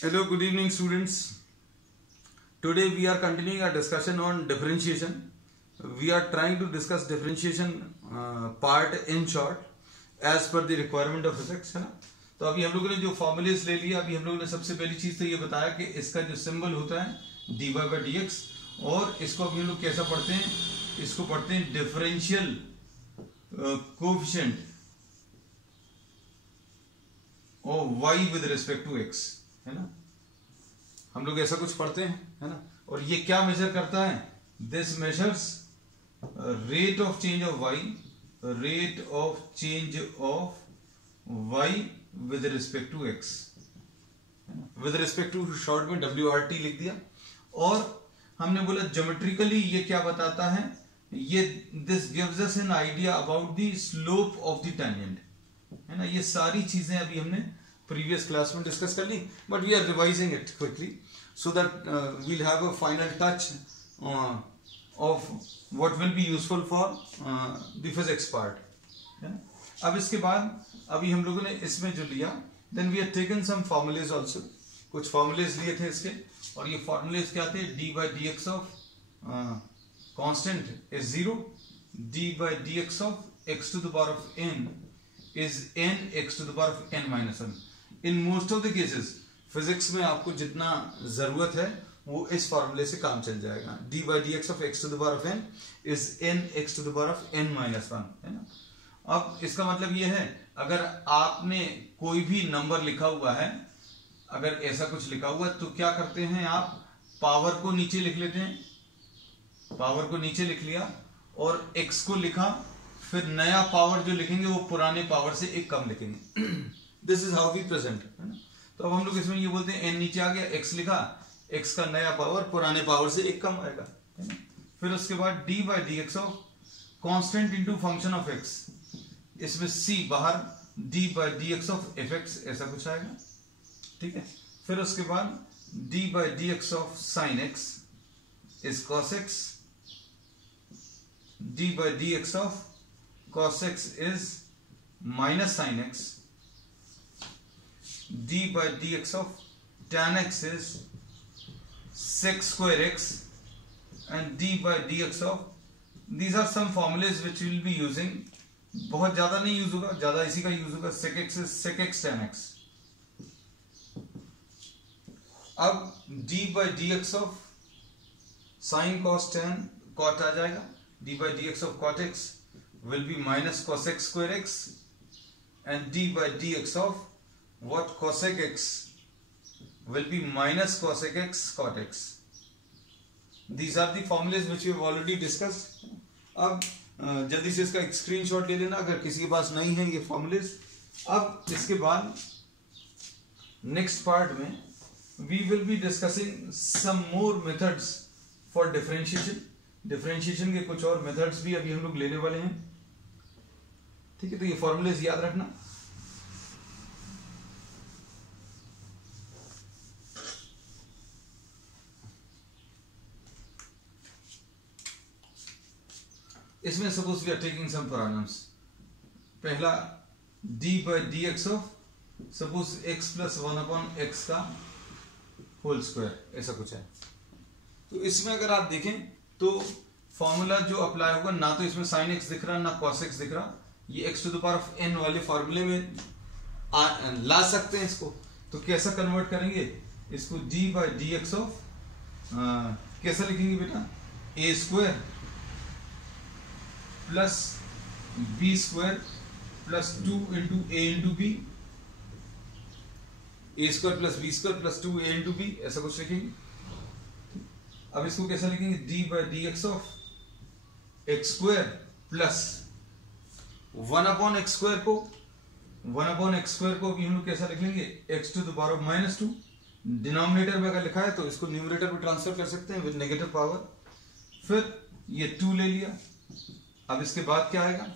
Hello, good evening students. Today we are continuing our discussion on differentiation. We are trying to discuss differentiation part in short as per the requirement of physics, है ना. तो अभी हम लोगों ने जो formulas ले लिया, अभी हम लोगों ने सबसे पहली चीज तो ये बताया कि इसका जो सिंबल होता है dy by dx, और इसको अभी हम लोग कैसा पढ़ते हैं, इसको पढ़ते हैं differential coefficient of y with respect to x, है ना. हम लोग ऐसा कुछ पढ़ते हैं, है ना. और ये क्या मेजर करता है? This measures rate of change of y, rate of change of y with respect to x, with respect to short में WRT लिख दिया. और हमने बोला ज्योमेट्रिकली ये क्या बताता है, ये this gives us an idea about the slope of the tangent, है ना. ये सारी चीजें अभी हमने प्रीवियस क्लास में डिस्कस कर ली, but we are revising it quickly so that we'll have a final touch of what will be useful for the physics part, है ना. अब इसके बाद अभी हम लोगों ने इसमें जो लिया, then we have taken some formulas also, कुछ फॉर्मूलेज लिए थे इसके. और ये फॉर्मूलेज क्या थे? D by d x of constant is 0, d by d x of x to the power of n is n x to the power of n minus 1. In most of the cases physics में आपको जितना जरूरत है वो इस फॉर्मूले से काम चल जाएगा. d by dx of x to the power of n is n x to the power of n minus 1, है ना. अब इसका मतलब ये है, अगर आपने कोई भी नंबर लिखा हुआ है, अगर ऐसा कुछ लिखा हुआ है तो क्या करते हैं आप, पावर को नीचे लिख लेते हैं, पावर को नीचे लिख लिया और x को लिखा, फिर नया पावर जो लिखेंगे वो पुराने पावर से एक कम लिखेंगे. This is how we present, है ना. तो अब हम लोग इसमें ये बोलते हैं n नीचे आ गया, x लिखा, x का नया पावर पुराने पावर से एक कम आएगा, है ना. फिर उसके बाद d by d x of constant into function of x, इसमें c बाहर, d by d x of F x, ऐसा कुछ आएगा, ठीक है. फिर उसके बाद d by d x of sign x is cos x, d by d x of cos x is minus sin x, d by dx of tan x is sec square x, and d by dx of, these are some formulas which we will be using. बहुत ज्यादा नहीं use होगा, ज्यादा इसी का use होगा. sec x is sec x tan x. अब d by dx of sin cos tan cot आ जाएगा, d by dx of cot x will be minus cosec square x, and d by dx of what, cosec x will be minus cosec x cot x. These are the formulas which we have already discussed. अब जल्दी से इसका एक screenshot ले लेना अगर किसी के पास नहीं है ये फॉर्मुलेज. अब इसके बाद नेक्स्ट पार्ट में we will be discussing some more methods for differentiation. Differentiation के कुछ और मेथड्स भी अभी हम लोग लेने वाले हैं, ठीक है. तो ये फॉर्मूलेज याद रखना. इसमें suppose we are taking some problems. पहला d by dx of suppose x plus 1 upon x का होल स्क्वायर, ऐसा कुछ है. तो इसमें अगर आप देखें तो फॉर्मूला जो अप्लाई होगा, ना तो इसमें sin x दिख रहा ना cos x दिख रहा, ये x to the power of n वाले फॉर्मूले में ला सकते हैं इसको. तो कैसा कन्वर्ट करेंगे इसको, d by d x of कैसा लिखेंगे बेटा, a square plus b square plus 2 into a into b, a square plus b square plus 2a into b, ऐसा कुछ लिखेंगे. अब इसको कैसा लिखेंगे, d by d x of x square plus 1 upon x square को, 1 अपॉन एक्स स्क्वायर को भी हम लोग कैसा लिख लेंगे, x to the power of minus 2. Denominator में अगर लिखा है तो इसको न्यूमरेटर में ट्रांसफर कर सकते हैं विद नेगेटिव पावर. फिर ये 2 ले लिया. अब इसके बाद क्या आएगा,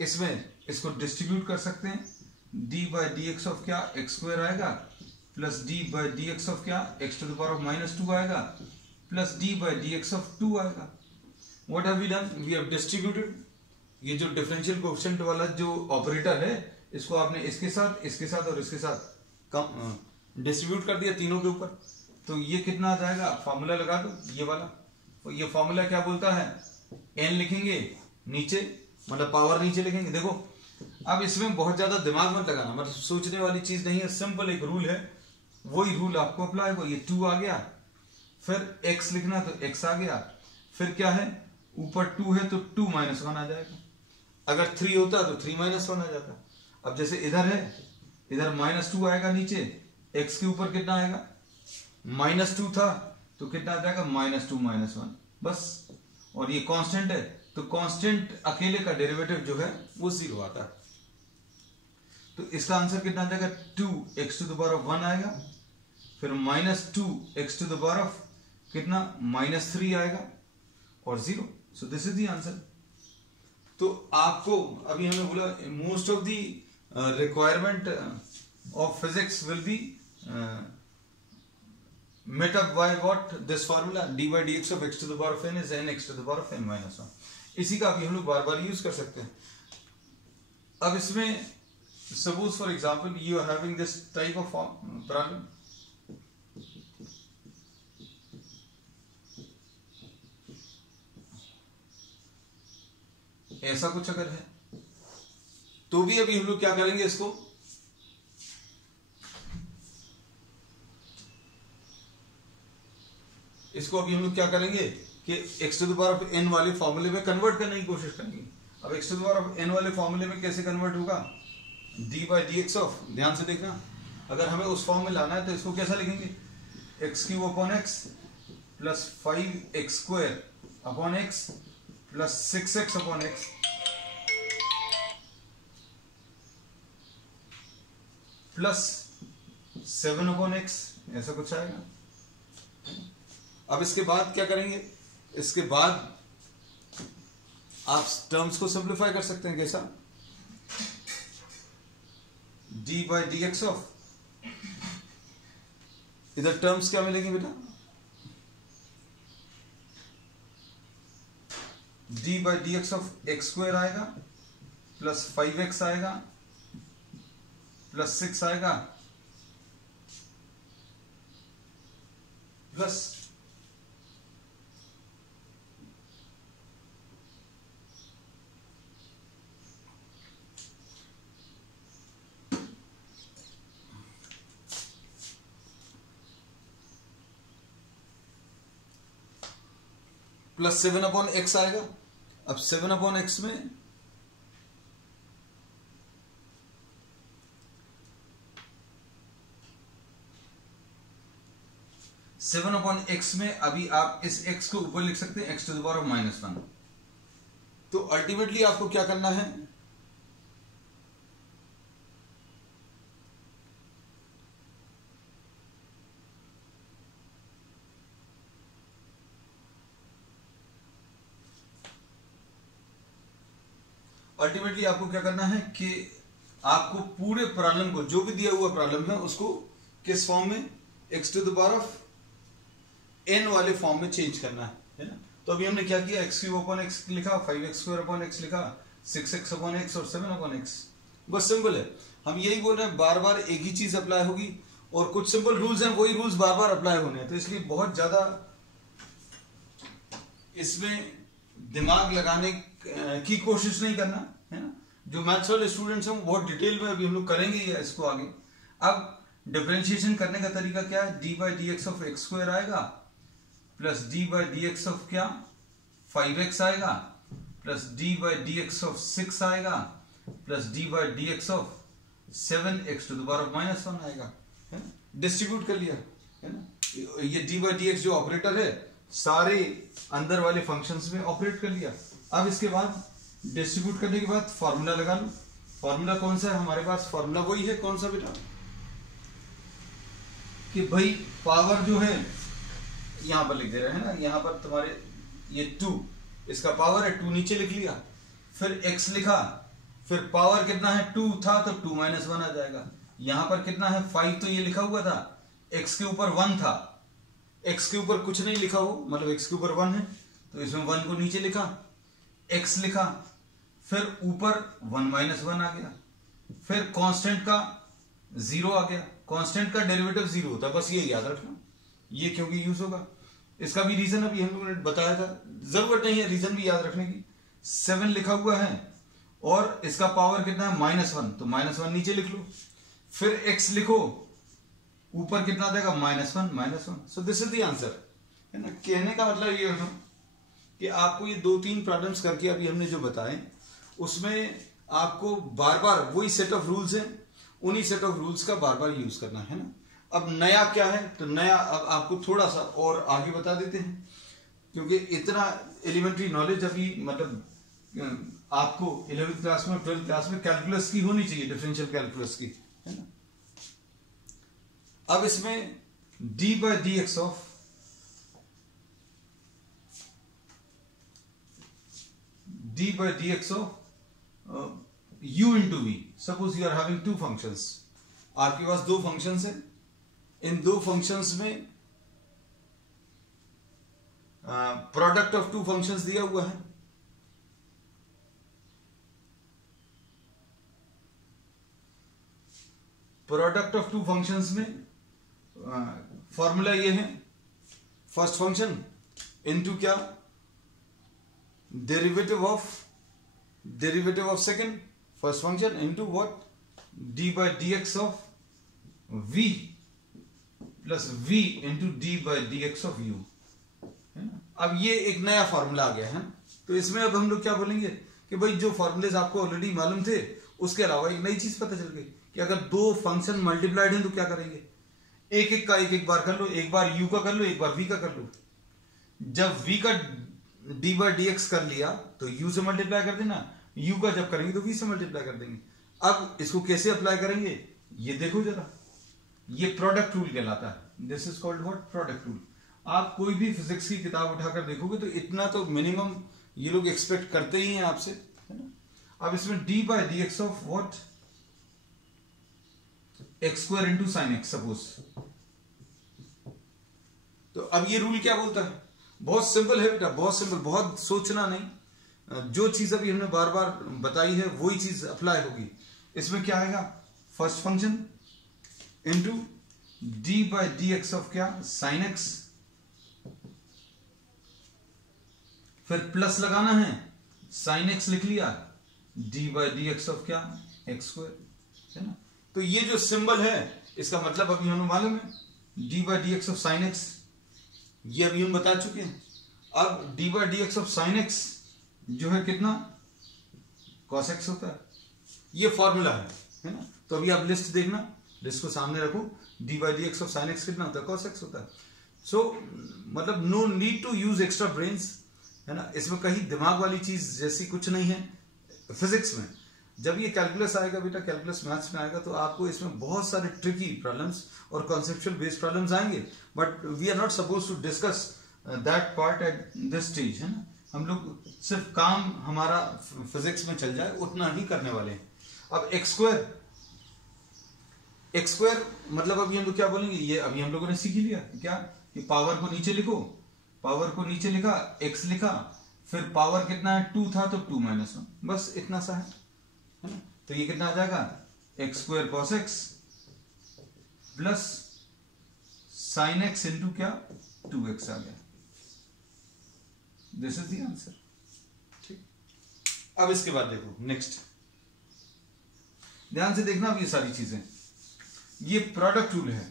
इसमें इसको डिस्ट्रीब्यूट कर सकते हैं. d by d x of क्या, एक्स स्क्वायर आएगा, plus d by d x of क्या, x to the power of minus 2 आएगा, plus d by d x of 2 आएगा. What have we done, we have distributed. ये जो differential coefficient वाला जो operator है, इसको आपने इसके साथ और इसके साथ डिस्ट्रीब्यूट कर दिया तीनों के ऊपर, तो ये कितना आ जाएगा, फॉर्मूला लगा दो ये वाला। तो ये फॉर्मूला क्या बोलता है, n लिखेंगे नीचे, मतलब पावर नीचे लिखेंगे। देखो अब इसमें बहुत ज्यादा दिमाग मत लगाना, मतलब सोचने वाली चीज नहीं है, सिंपल एक रूल है, वही रूल आपको अप्लाई हो। ये 2 आ गया, फिर x लिखना तो x आ गया, फिर क्या है ऊपर 2 है तो 2 -1 आ जाएगा। अगर 3 होता तो 3 -1 आ जाता। अब जैसे इधर है, इधर -2 आएगा नीचे, x के ऊपर कितना आएगा, -2 था तो कितना आ जाएगा, -2 -1 बस। और ये कांस्टेंट है तो कांस्टेंट अकेले का डेरिवेटिव जो है वो 0 आता है। तो इसका आंसर कितना आ जाएगा, 2x⁻1 आएगा, फिर -2x⁻, कितना -3 आएगा और 0। So this is the answer. तो आपको अभी हमें बोला most of the requirement of physics will be met up by what, this formula d by dx of x⁻n is n x⁻n-1। इसी का अभी हम लोग बार बार यूज कर सकते हैं। अब इसमें suppose for example you are having this type of problem, ऐसा कुछ अगर है तो भी अभी हम लोग क्या करेंगे, इसको अभी हम लोग क्या करेंगे कि x⁻n वाले फॉर्मूले में कन्वर्ट करने की कोशिश करेंगे। अब x⁻n वाले फॉर्मूले में कैसे कन्वर्ट होगा, d/dx ऑफ, ध्यान से देखना, अगर हमें उस फॉर्म में लाना है तो इसको कैसा लिखेंगे, x³ plus 5x² plus 6x plus 7x, ऐसा कुछ आएगा। अब इसके बाद क्या करेंगे, इसके बाद आप टर्म्स को सिंप्लीफाई कर सकते हैं। कैसा, d/dx ऑफ, इधर टर्म्स क्या मिलेंगे बेटा, d/dx ऑफ x² आएगा प्लस 5x आएगा प्लस 6 आएगा प्लस प्लस 7/x आएगा। अब 7/x में अभी आप इस x को ऊपर लिख सकते हैं x⁻⁻1। तो अल्टीमेटली आपको क्या करना है, अल्टीमेटली आपको क्या करना है कि आपको पूरे प्रॉब्लम को, जो भी दिया हुआ प्रॉब्लम है, उसको किस फॉर्म में, x⁻n वाले फॉर्म में चेंज करना है ना। तो अभी हमने क्या किया, x³ लिखा, 5x² लिखा, 6x और 7x, बस सिंपल है। हम यही बोल रहे हैं, बार बार एक ही चीज अप्लाई होगी और कुछ सिंपल रूल्स हैं, वही रूल्स बार बार अप्लाई होने हैं। तो इसलिए बहुत ज्यादा इसमें दिमाग लगाने की कोशिश नहीं करना है ना। जो मैथ्स वाले स्टूडेंट्स हैं वो बहुत डिटेल में अभी हम लोग करेंगे या इसको आगे। अब डिफरेंशिएशन करने का तरीका क्या है, d/dx ऑफ x² आएगा प्लस d/dx ऑफ क्या 5x आएगा प्लस d/dx ऑफ 6 आएगा प्लस d/dx ऑफ 7x⁻⁻1 आएगा, है ना। डिस्ट्रीब्यूट कर लिया, है ना। ये d/dx जो ऑपरेटर है सारे अंदर वाले फंक्शंस में ऑपरेट कर लिया। अब इसके बाद डिस्ट्रीब्यूट करने के बाद फॉर्मूला लगा लो। फॉर्मूला कौन सा है हमारे पास, फॉर्मूला वही है, कौन सा बेटा, कि भाई पावर जो है यहां पर लिख दे रहे हैं ना, यहां पर तुम्हारे ये 2, इसका पावर है 2, नीचे लिख लिया, फिर x लिखा, फिर पावर कितना है 2 था तो 2 -1 आ जाएगा। यहां पर कितना है 5, तो ये लिखा हुआ था, x के ऊपर 1 था, x के ऊपर कुछ नहीं लिखा हो, मतलब x के ऊपर 1 है तो इसमें 1 को नीचे लिखा, x लिखा, फिर ऊपर 1 -1 आ गया, फिर कांस्टेंट का जीरो आ गया। कांस्टेंट का डेरिवेटिव जीरो होता है, बस ये याद रखना, ये क्योंकि यूज होगा। इसका भी रीजन अभी हम लोगों ने बताया था, जरूरत नहीं है रीजन भी याद रखने की। 7 लिखा हुआ है और इसका पावर कितना है -1, तो -1 नीचे लिख लो, फिर x लिखो, ऊपर कितना देगा -1। So this is the answer, है ना। कहने का मतलब ये है कि आपको ये 2-3 प्रॉब्लम्स करके अभी हमने जो बताए उसमें आपको बार बार वही सेट ऑफ रूल्स हैं, उन्हीं सेट ऑफ रूल्स का बार बार यूज करना है ना। अब नया क्या है, तो नया अब आपको थोड़ा सा और आगे बता देते हैं, क्योंकि इतना एलिमेंट्री नॉलेज अभी मतलब आपको 11th क्लास में 12th क्लास में कैलकुलस की होनी चाहिए, डिफरेंशियल कैलकुलस की, है ना। अब इसमें d/dx of u into v। Suppose you are having 2 functions, आपके पास 2 फंक्शंस हैं, इन 2 फंक्शंस में प्रोडक्ट ऑफ 2 फंक्शंस दिया हुआ है। प्रोडक्ट ऑफ 2 फंक्शंस में फॉर्मूला ये है, फर्स्ट फंक्शन इनटू क्या, derivative of second first function into what, d/dx of v plus v into d/dx of u, है ना। अब ये एक नया फॉर्मूला आ गया है, तो इसमें अब हम लोग क्या बोलेंगे कि भाई जो फॉर्मूलेज आपको ऑलरेडी मालूम थे उसके अलावा एक नई चीज पता चल गई कि अगर 2 फंक्शन मल्टीप्लाइड हैं तो क्या करेंगे, एक एक का एक बार कर लो, एक बार u का कर लो, एक बार v का कर लो। जब v का d/dx कर लिया तो u से मल्टीप्लाई कर देना, u का जब करेंगे तो v से मल्टीप्लाई कर देंगे। अब इसको कैसे अप्लाई करेंगे ये देखो जरा, ये प्रोडक्ट रूल कहलाता है, this is called what, product rule. आप कोई भी फिजिक्स की किताब उठाकर देखोगे तो इतना तो मिनिमम ये लोग एक्सपेक्ट करते ही हैं आपसे, है ना। अब इसमें d/dx of what, x² into sine x suppose, तो अब ये रूल क्या बोलता है, बहुत सिंपल है बेटा, बहुत सिंपल, बहुत सोचना नहीं, जो चीज अभी हमने बार बार बताई है वही चीज अप्लाई होगी। इसमें क्या आएगा, first function into d/dx of क्या, साइन x, फिर प्लस लगाना है, साइन x लिख लिया, d/dx ऑफ क्या, x², है ना। तो ये जो सिंबल है इसका मतलब अभी हमें मालूम है, d/dx ऑफ साइन x, ये अभी हम बता चुके हैं। अब d/dx ऑफ साइन x जो है कितना, cos x होता है, ये फॉर्मूला है ना। तो अभी आप लिस्ट देखना, लिस्ट को सामने रखो, d/dx ऑफ साइन x कितना होता है, cos x होता है। सो मतलब no need to use extra brains, है ना। इसमें कहीं दिमाग वाली चीज जैसी कुछ नहीं है फिजिक्स में। जब ये कैलकुलस आएगा बेटा, कैलकुलस मैथ्स में आएगा, तो आपको इसमें बहुत सारे ट्रिकी प्रॉब्लम्स और कॉन्सेप्चुअल बेस्ड प्रॉब्लम्स आएंगे, but we are not suppose to discuss that part at this stage, है ना। हम लोग सिर्फ काम हमारा फिजिक्स में चल जाए उतना ही करने वाले हैं। अब x² मतलब अभी हम लोग क्या बोलेंगे, ये अभी हम लोगों ने सीख ही लिया क्या, कि पावर को नीचे लिखो, पावर को नीचे लिखा, x लिखा, फिर पावर कितना है 2 था तो 2 - 1, बस इतना सा है ना। तो ये कितना आ जाएगा, x² cos x plus sign x into क्या, 2x आ गया। दिस इज द आंसर, ठीक। अब इसके बाद देखो नेक्स्ट, ध्यान से देखना अब ये सारी चीजें, ये प्रोडक्ट रूल है,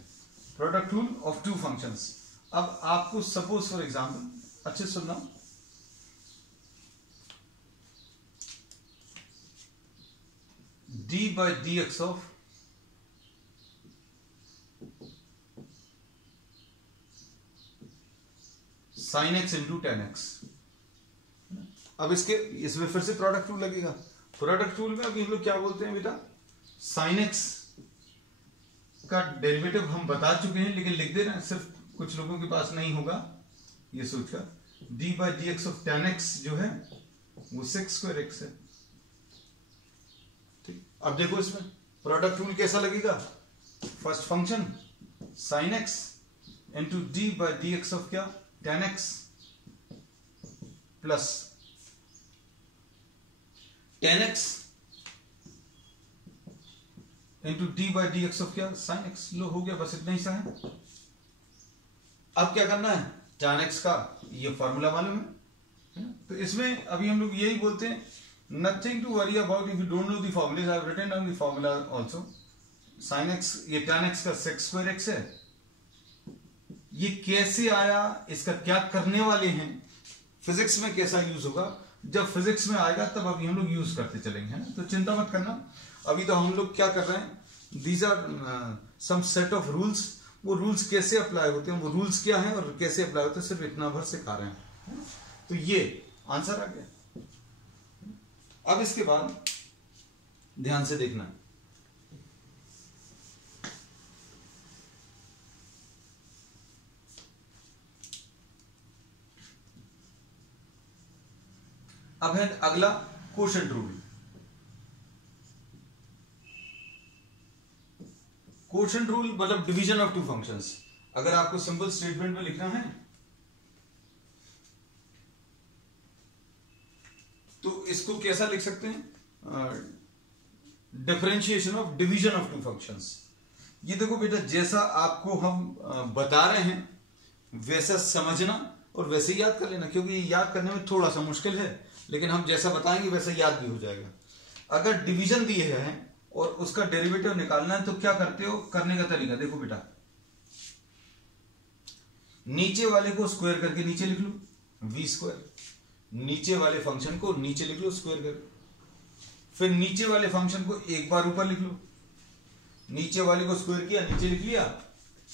प्रोडक्ट रूल ऑफ 2 फंक्शंस। अब आपको सपोज फॉर एग्जांपल अच्छे सुनना, d/dx of sine x into ten x. अब इसमें फिर से प्रोडक्ट रूल लगेगा। प्रोडक्ट रूल में अभी हम लोग क्या बोलते हैं बेटा, साइन x का डेरिवेटिव हम बता चुके हैं, लेकिन लिख देना, सिर्फ कुछ लोगों के पास नहीं होगा ये सोचकर, d/dx ऑफ tan x जो है वो sec² x है, ठीक। अब देखो इसमें प्रोडक्ट रूल कैसा लगेगा, first function sine x into d/dx of क्या, tan x plus tan x into d by d x of क्या साइन एक्स। लो हो गया, बस इतना ही सा है। अब क्या करना है, tan x का ये फॉर्मूला मालूम है। तो इसमें अभी हम लोग यही बोलते हैं, nothing to worry about if you don't know the formula, I have written down the formula also. sin x, ये tan x का sec स्क्वायर x है। ये कैसे आया, इसका क्या करने वाले हैं, फिजिक्स में कैसा यूज होगा, जब फिजिक्स में आएगा तब अभी हम लोग यूज करते चलेंगे, है ना। तो चिंता मत करना, अभी तो हम लोग क्या कर रहे हैं, these are some set of rules. वो रूल्स कैसे अप्लाई होते हैं, वो रूल्स क्या हैं और कैसे अप्लाई होते हैं, सिर्फ इतना भर सिखा रहे हैं। तो ये आंसर आ गया। अब इसके बाद ध्यान से देखना, अब है अगला क्वोशंट रूल। क्वोशंट रूल मतलब डिवीजन ऑफ टू फंक्शंस। अगर आपको सिंपल स्टेटमेंट में लिखना है तो इसको कैसा लिख सकते हैं, differentiation of division of two functions. ये देखो बेटा, जैसा आपको हम बता रहे हैं वैसा समझना और वैसे ही याद कर लेना, क्योंकि याद करने में थोड़ा सा मुश्किल है, लेकिन हम जैसा बताएंगे वैसा याद भी हो जाएगा। अगर डिवीजन दिए हैं और उसका डेरिवेटिव निकालना है तो क्या करते हो, करने का तरीका देखो बेटा, नीचे वाले को स्क्वायर करके नीचे लिख लो v स्क्वायर, नीचे वाले फंक्शन को नीचे लिख लो स्क्वायर करके, फिर नीचे वाले फंक्शन को एक बार ऊपर लिख लो, नीचे वाले को स्क्वायर किया नीचे लिख लिया,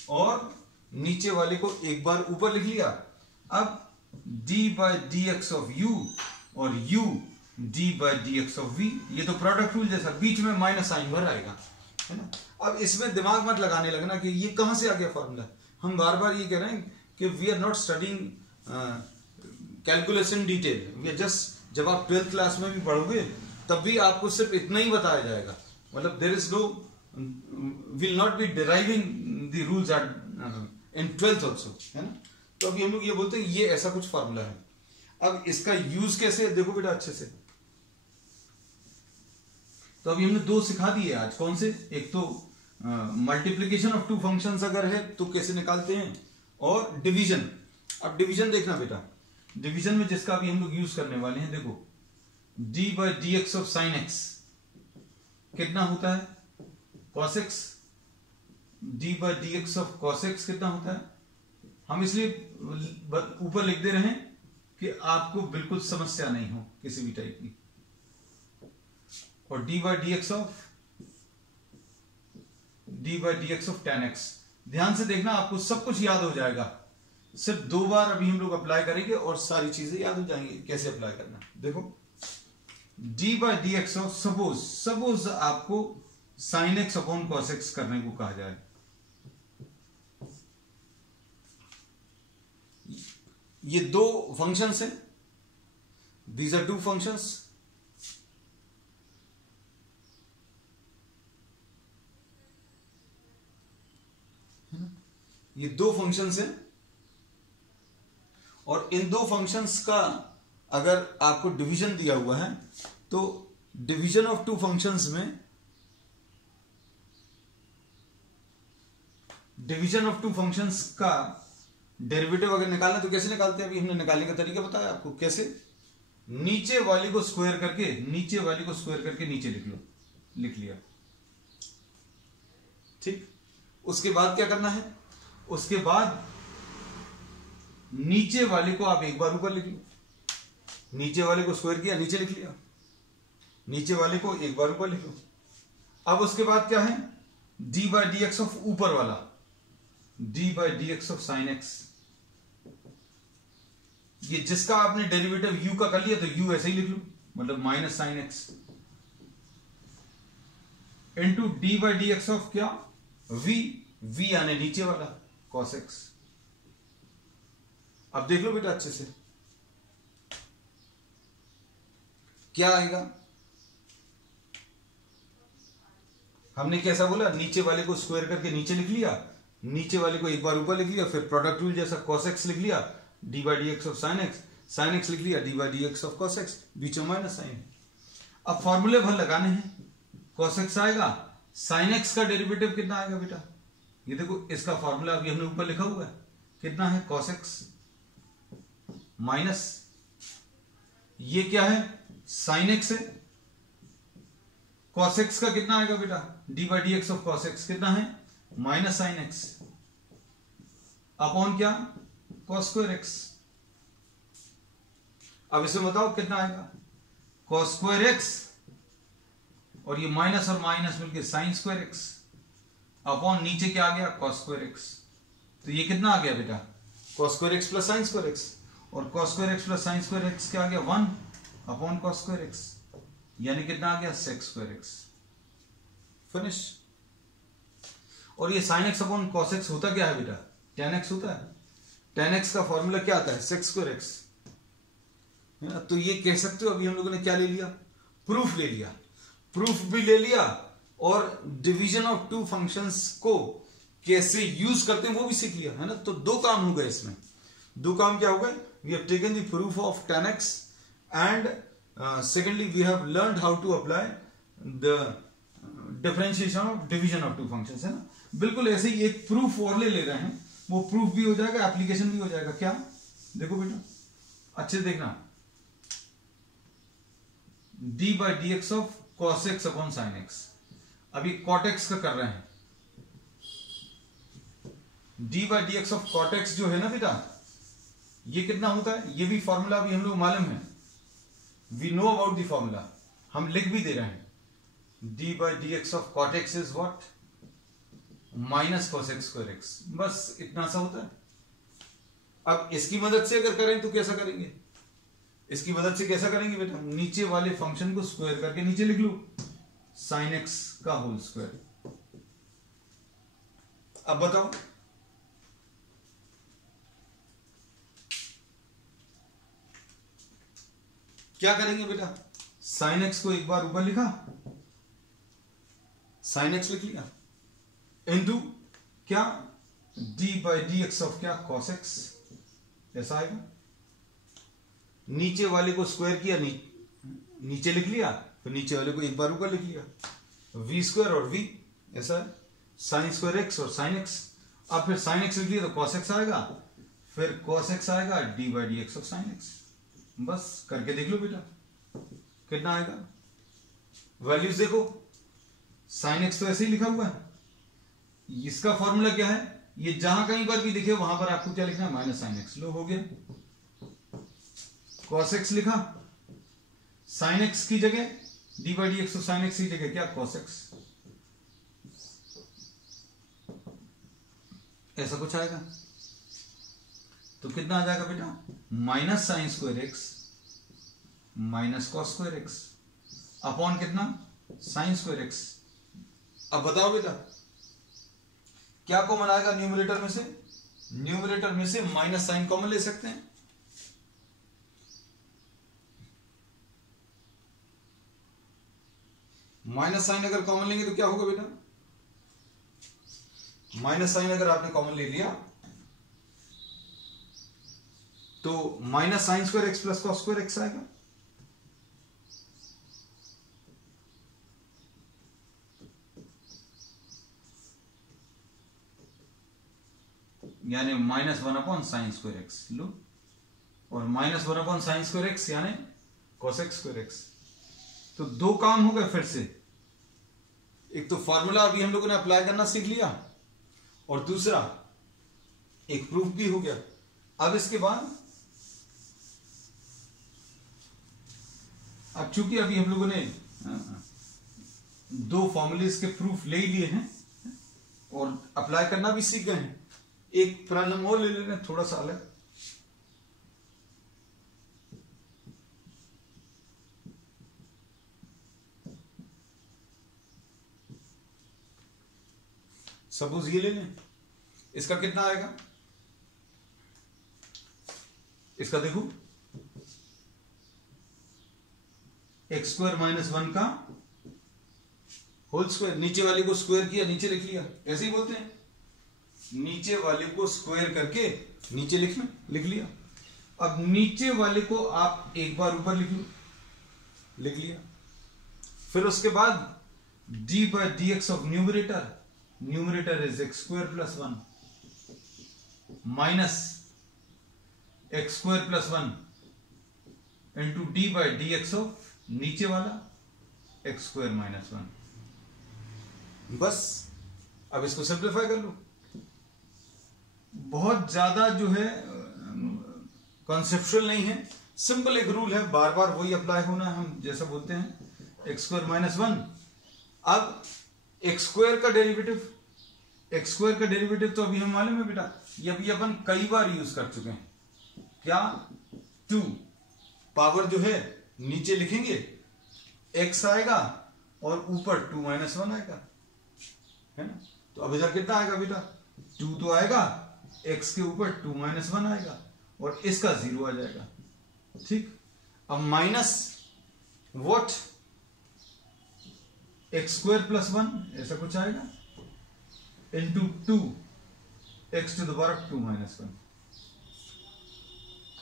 और नीचे वाले को एक बार ऊपर लिख लिया। अब d by d x of u और u d by d x of v, ये तो प्रोडक्ट रूल जैसा, बीच में माइनस साइन भर आएगा, है ना। अब इसमें दिमाग मत लगाने लगना कि ये कहां से आ गया फॉर्मूला। हम बार बार ये कह रहे हैं कि we are not studying calculation detail, we are just, जब आप 12th क्लास में भी पढ़ोगे तब भी आपको सिर्फ इतना ही बताया जाएगा, मतलब there is no, will not be deriving the rules in 12th also, है ना। तो अभी हम लोग ये बोलते हैं ये ऐसा कुछ फॉर्मूला है। अब इसका यूज कैसे है देखो बेटा अच्छे से। तो अभी हमने दो सिखा दिए आज, कौन से, एक तो मल्टीप्लीकेशन ऑफ टू फंक्शंस अगर है तो कैसे निकालते हैं, और डिवीजन। अब डिवीजन देखना बेटा, डिवीजन में जिसका अभी हम लोग यूज करने वाले हैं, देखो d by d x of sine x कितना होता है, cos x, d by d x of cos x कितना होता है। हम इसलिए ऊपर लिख दे रहे हैं कि आपको बिल्कुल समस्या नहीं हो किसी भी टाइप की। और d by d x of tan x, ध्यान से देखना आपको सब कुछ याद हो जाएगा, सिर्फ 2 बार अभी हम लोग अप्लाई करेंगे और सारी चीजें याद हो जाएंगी कैसे अप्लाई करना। देखो d by d x of, suppose आपको sin x upon cos x करने को कहा जाए, ये दो फंक्शंस हैं, दीज आर टू फंक्शंस, ये दो फंक्शंस हैं, और इन दो फंक्शंस का अगर आपको डिवीजन दिया हुआ है तो डिवीजन ऑफ टू फंक्शंस में, डिवीजन ऑफ टू फंक्शंस का डेरिवेटिव अगर निकालना तो कैसे निकालते हैं, अभी हमने निकालने का तरीका बताया आपको कैसे। नीचे वाले को स्क्वायर करके नीचे लिख लिया, ठीक। उसके बाद क्या करना है, उसके बाद नीचे वाले को आप एक बार ऊपर लिख लो, नीचे वाले को स्क्वायर किया नीचे लिख लिया, नीचे वाले को एक बार ऊपर लिख लो। अब उसके बाद क्या है, d by d x of ऊपर वाला, d by d x of sine x, ये जिसका आपने डेरिवेटिव u का कर लिया तो u ऐसे ही लिख लो, मतलब minus sine x into d by d x of क्या v यानी नीचे वाला cos x। अब देख लो बेटा अच्छे से क्या आएगा, हमने कैसा बोला, नीचे वाले को स्क्वायर करके नीचे लिख लिया, नीचे वाले को एक बार ऊपर लिख लिया, फिर प्रोडक्ट रूल जैसा cos x लिख लिया, d by d x of sine x लिख लिया, d by d x of cos x, बीच में माइनस साइन। अब फॉर्मूले भर लगाने हैं, cos x आएगा साइन एक्स का डेरिवेटिव कितना आएगा बेटा? ये देखो इसका फॉर्मूला अभी हमने ऊपर लिखा हुआ है, कितना है? कॉस एक्स माइनस ये क्या है? साइन एक्स है। कॉस एक्स का कितना आएगा बेटा? D by d x of cos x कितना है? माइनस साइन एक्स अपॉन क्या? Cos square x. अब इसमें बताओ कितना आएगा? कॉस स्क्वायर एक्स और ये माइनस और माइनस मिलके साइन स्क्वायर एक्स अपॉन नीचे क्या आ गया? Cos square x. तो ये कितना आ गया बेटा? Cos square x plus sine square x, और cos square x plus sine square x क्या आ गया? 1 अपॉन कॉस स्क्वायर एक्स, यानी कितना आ गया? Sec square x. फिनिश। और ये sine x upon cos x होता क्या है बेटा? tan एक्स होता है। tan एक्स का फॉर्मूला क्या आता है? Sec square x. तो ये कह सकते हो अभी हम लोगों ने क्या ले लिया? प्रूफ ले लिया। प्रूफ भी ले लिया और डिवीजन ऑफ टू फंक्शंस को कैसे यूज करते हैं वो भी सीख लिया, है ना। तो दो काम हो गए इसमें। दो काम क्या हो गए? We have taken the proof of tan x and secondly we have learned how to apply the differentiation of division of two functions, है ना। बिल्कुल ऐसे ही एक प्रूफ और ले रहे हैं, वो प्रूफ भी हो जाएगा, एप्लीकेशन भी हो जाएगा। क्या? देखो बेटा अच्छे से देखना, d by d x of cos x upon sine x. अभी कॉट एक्स का कर रहे हैं। D by d x of cot x जो है ना बेटा, ये कितना होता है? ये भी फॉर्मूला अभी हम लोग मालूम है, we know about the formula, हम लिख भी दे रहे हैं। D by d x of cot x is what? Minus cos x square x. बस इतना सा होता है। अब इसकी मदद से अगर करें तो कैसा करेंगे? इसकी मदद से कैसा करेंगे बेटा? नीचे वाले फंक्शन को स्क्वायर करके नीचे लिख लो, साइन एक्स का होल स्क्वायर। अब बताओ क्या करेंगे बेटा? साइन एक्स को एक बार ऊपर लिखा, साइन एक्स लिख लिया, इनटू क्या? D by d x of क्या? Cos x. ऐसा आएगा। नीचे वाले को स्क्वायर किया, नीचे लिख लिया, फिर नीचे वाले को एक बार ऊपर लिख लिया, वी स्क्वायर और वी। ऐसा है साइन स्क्वायर एक्स और साइन एक्स। अब फिर साइन एक्स लिख लिया तो कॉस एक्स आएगा, फिर कॉस एक्स आएगा D by d x of sine x. बस करके देख लो बेटा कितना आएगा। वैल्यूज देखो, साइन एक्स तो ऐसे ही लिखा हुआ है, इसका फॉर्मूला क्या है? ये जहां कहीं पर भी दिखे वहां पर आपको क्या लिखना है? Minus sign x. लो हो गया। कॉस एक्स लिखा, साइन एक्स की जगह d by d x of sine x की जगह क्या? Cos x. ऐसा कुछ आएगा। तो कितना आ जाएगा बेटा? Minus sine square x minus cos square x upon कितना? Sine square x. अब बताओ बेटा क्या कॉमन आएगा न्यूमरेटर में से? न्यूमरेटर में से माइनस साइन कॉमन ले सकते हैं। माइनस साइन अगर कॉमन लेंगे तो क्या होगा बेटा? माइनस साइन अगर आपने कॉमन ले लिया तो minus sine square x plus cos square x आएगा। यानी -1 अपॉन साइन स्क्वायर एक्स। लो, और -1 अपॉन साइन स्क्वायर एक्स यानी कॉस एक्स स्क्वायर एक्स। तो दो काम हो गए फिर से। एक तो फॉर्मूला अभी हम लोगों ने अप्लाई करना सीख लिया, और दूसरा एक प्रूफ भी हो गया। अब इसके बाद अब चूंकि अभी हम लोगों ने दो फॉर्मूलेस के प्रूफ ले लिए हैं और अप्लाई करना भी सीख गए हैं, एक प्रॉब्लम और ले लेना थोड़ा सा अलग। सपोज ये ले लें, इसका कितना आएगा? इसका देखो एक्स स्क्वायर -1 का होल स्क्वायर। नीचे वाले को स्क्वायर किया, नीचे लिख लिया, ऐसे ही बोलते हैं। नीचे वाले को स्क्वायर करके नीचे लिख लिया। अब नीचे वाले को आप एक बार ऊपर लिख लिया। फिर उसके बाद D by d x of numerator is x square plus 1 minus x square plus 1 into d by d x of नीचे वाला एक्स स्क्वायर माइनस 1। बस अब इसको सिंप्लीफाई कर लो। बहुत ज्यादा जो है कॉन्सेप्चुअल नहीं है, सिंपल एक रूल है, बार बार वही अप्लाई होना है। हम जैसा बोलते हैं एक्स स्क्वायर माइनस 1। अब एक्स स्क्वायर का डेरिवेटिव तो अभी हम मालूम है बेटा, ये अभी अपन कई बार यूज कर चुके हैं। क्या 2 पावर जो है नीचे लिखेंगे x आएगा और ऊपर 2 माइनस 1 आएगा, है ना। तो अब इधर कितना आएगा बेटा, 2 तो आएगा, x के ऊपर 2 माइनस 1 आएगा और इसका 0 आ जाएगा। ठीक, अब minus what x square plus 1 ऐसा कुछ आएगा into 2 x to the power 2 minus 1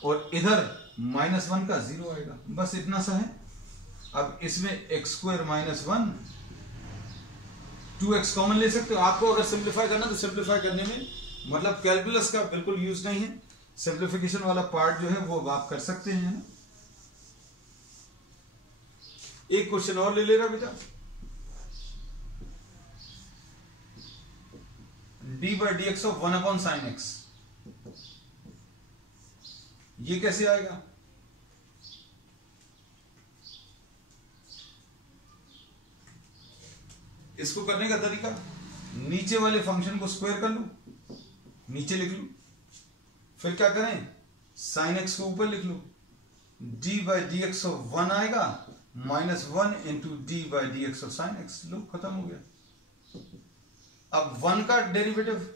और इधर माइनस 1 का 0 आएगा। बस इतना सा है। अब इसमें x square minus 1 2x common ले सकते हो। आपको अगर सिंप्लीफाई करना तो सिंप्लीफाई करने में मतलब कैलकुलस का बिल्कुल यूज नहीं है, सिंप्लीफिकेशन वाला पार्ट जो है वो आप कर सकते हैं ना। एक क्वेश्चन और ले लेना बेटा, D by d x of 1 upon sine x, ये कैसे आएगा? इसको करने का तरीका, नीचे वाले फंक्शन को स्क्वायर कर लूं, नीचे लिख लूं, फिर क्या करें साइन एक्स को ऊपर लिख लूं, d by d x of 1 आएगा minus 1 into d by d x of sine x. लो खत्म हो गया। अब 1 का डेरिवेटिव,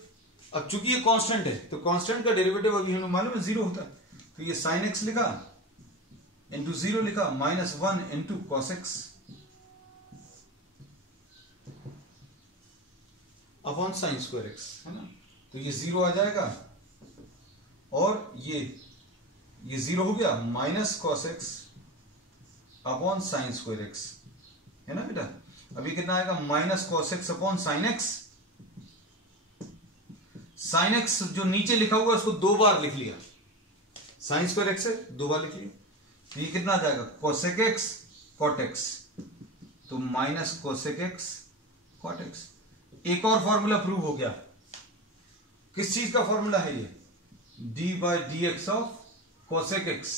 अब चूंकि ये कांस्टेंट है तो कांस्टेंट का डेरिवेटिव अभी हमें मालूम है 0 होता है, तो ये साइन एक्स लिखा इंटू 0 लिखा minus 1 into cos x upon sign square x, है ना। तो ये 0 आ जाएगा और ये 0 हो गया, minus cos x upon sign square x, है ना बेटा। अभी कितना आएगा, minus cos x upon sine x. Sine x जो नीचे लिखा हुआ उसको 2 बार लिख लिया, साइन स्क्वायर एक्स है 2 बार लिख लिया, तो ये कितना आ जाएगा कोसेक एक्स कॉट एक्स, तो minus cosec x cot x. एक और फॉर्मूला प्रूव हो गया। किस चीज का फॉर्मूला है ये, d by d x of cosec x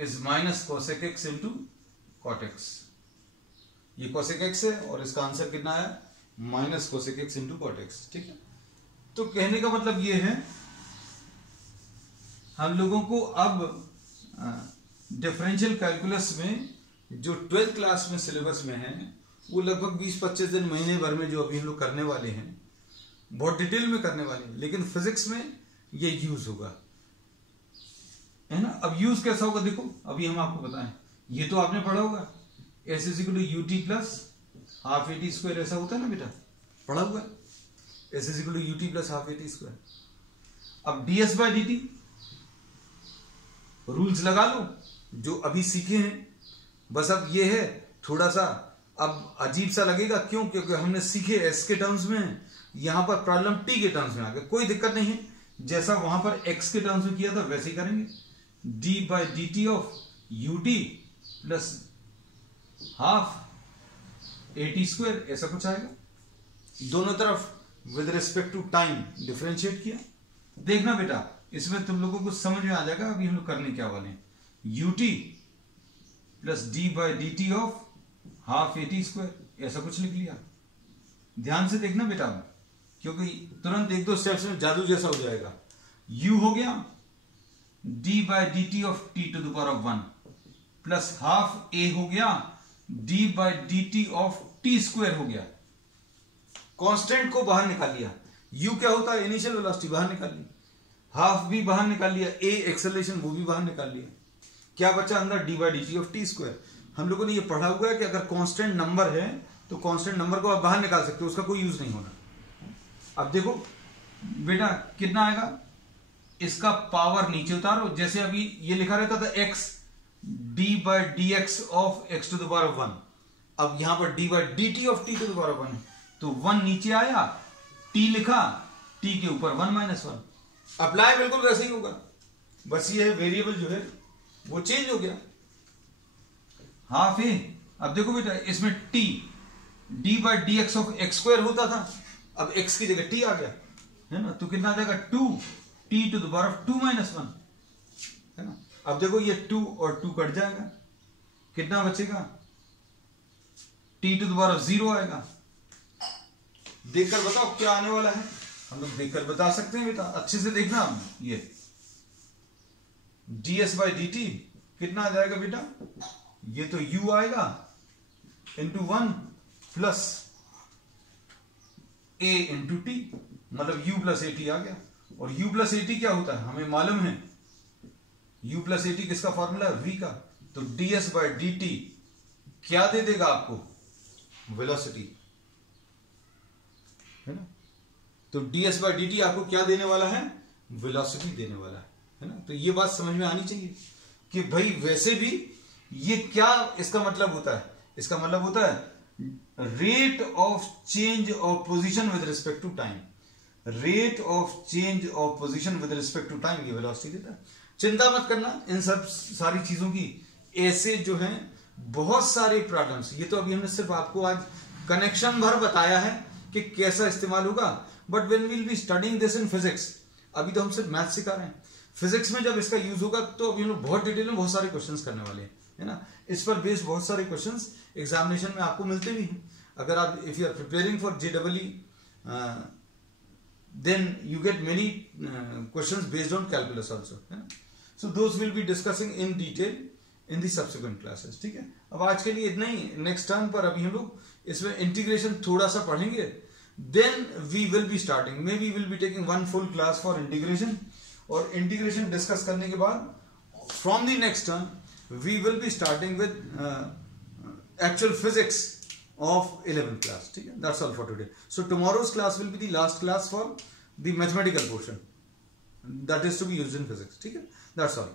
is minus cosec x into cot x. ये कोसेक एक्स है और इसका आंसर कितना है minus cosec x into cot x. ठीक है, तो कहने का मतलब ये है हम लोगों को अब डिफरेंशियल कैलकुलस में जो 12th क्लास में सिलेबस में है वो लगभग 20-25 दिन महीने भर में जो अभी हम लोग करने वाले हैं, बहुत डिटेल में करने वाले हैं, लेकिन फिजिक्स में ये यूज होगा, है ना। अब यूज कैसा होगा देखो, अभी हम आपको बताएं, ये तो आपने पढ़ा होगा s is equal to u t plus half a t square, ऐसा होता है ना बेटा, पढ़ा हुआ है s is equal to u t plus half a t square. अब डीएस बाय डीटी रूल्स लगा लो जो अभी सीखे हैं, बस अब ये है थोड़ा सा अब अजीब सा लगेगा, क्यों, क्योंकि हमने सीखे एस के टर्म्स में, यहां पर प्रॉब्लम टी के टर्म्स में आ गया। कोई दिक्कत नहीं है, जैसा वहां पर एक्स के टर्म्स में किया था वैसे ही करेंगे, d by d t of u t plus half a t square, ऐसा कुछ आएगा। दोनों तरफ with respect to time differentiate किया। देखना बेटा इसमें तुम लोगों को समझ में आ जाएगा अभी हम लोग करने क्या वाले हैं, you t plus D by d t of half a t square, ऐसा कुछ लिख लिया। ध्यान से देखना बेटा, क्योंकि तुरंत 1-2 स्टेप्स में जादू जैसा हो जाएगा। u हो गया d by d t of t to the power of 1 plus half a हो गया d by d t of t square हो गया। कांस्टेंट को बाहर निकाल लिया, u क्या होता है इनिशियल वेलोसिटी, बाहर निकाल ली, हाफ भी बाहर निकाल लिया, a एक्सेलरेशन वो भी बाहर निकाल लिया। क्या बचा अंदर, d by d t of t square. हम लोगों ने ये पढ़ा हुआ है कि अगर कांस्टेंट नंबर है तो कांस्टेंट नंबर को आप बाहर निकाल सकते हो, उसका कोई यूज नहीं होना। अब देखो बेटा कितना आएगा, इसका पावर नीचे उतारो, जैसे अभी ये लिखा रहता था x d by d x of x to the power of 1, अब यहां पर d by d t of t to the power of 1 है, तो 1 नीचे आया, टी लिखा, टी के ऊपर 1 माइनस 1, अप्लाई बिल्कुल वैसे ही होगा, बस ये वेरिएबल जो है वो चेंज हो गया। हाफ ए, अब देखो बेटा इसमें T D by d x of x square होता था, अब एक्स की जगह टी आ गया है ना, तो कितना आ जाएगा 2 t to the power of 2 minus 1 है ना। अब देखो ये 2 और 2 कट जाएगा, कितना बचेगा, t to the power of 0 आएगा। देखकर बताओ क्या आने वाला है, हम लोग देखकर बता सकते हैं बेटा, अच्छे से देखना। ये ds बाई डी टी कितना आ जाएगा बेटा, ये तो u आएगा into 1 plus a into T, मतलब u प्लस ए टी आ गया। और u प्लस ए टी क्या होता है हमें मालूम है, u प्लस ए टी किसका फॉर्मूला है, v का, तो ds बाई डी टी क्या दे देगा आपको, वेलोसिटी है ना। तो ds बाई डी टी आपको क्या देने वाला है, वेलोसिटी देने वाला है ना। तो ये बात समझ में आनी चाहिए कि भाई वैसे भी ये क्या इसका मतलब होता है, इसका मतलब होता है rate of change of position with respect to time, rate of change of position with respect to time ये वेलोसिटी देता है। चिंता मत करना इन सब सारी चीजों की, ऐसे जो है बहुत सारे प्रॉब्लम्स, ये तो अभी हमने सिर्फ आपको आज कनेक्शन भर बताया है कि कैसा इस्तेमाल होगा, but when we will be studying this in physics, अभी तो हम सिर्फ मैथ सिखा रहे हैं, फिजिक्स में जब इसका यूज होगा तो अभी हम लोग बहुत डिटेल में बहुत सारे क्वेश्चंस करने वाले हैं है ना। इस पर बेस्ड बहुत सारे क्वेश्चंस एग्जामिनेशन में आपको मिलते भी हैं, अगर आप if you are preparing for JEE then you get many questions based on calculus also है ना। So those will be discussing in detail in the subsequent classes, ठीक है। अब आज के लिए इतना ही, नेक्स्ट टर्म पर अभी हम लोग इसमें इंटीग्रेशन थोड़ा सा पढ़ेंगे, then we will be starting, may we will be taking 1 full class for integration, और इंटीग्रेशन डिस्कस करने के बाद from the next term we will be starting with actual physics of 11th class, ठीक है। That's all for today. So tomorrow's class will be the last class for the mathematical portion that is to be used in physics, ठीक है। That's all.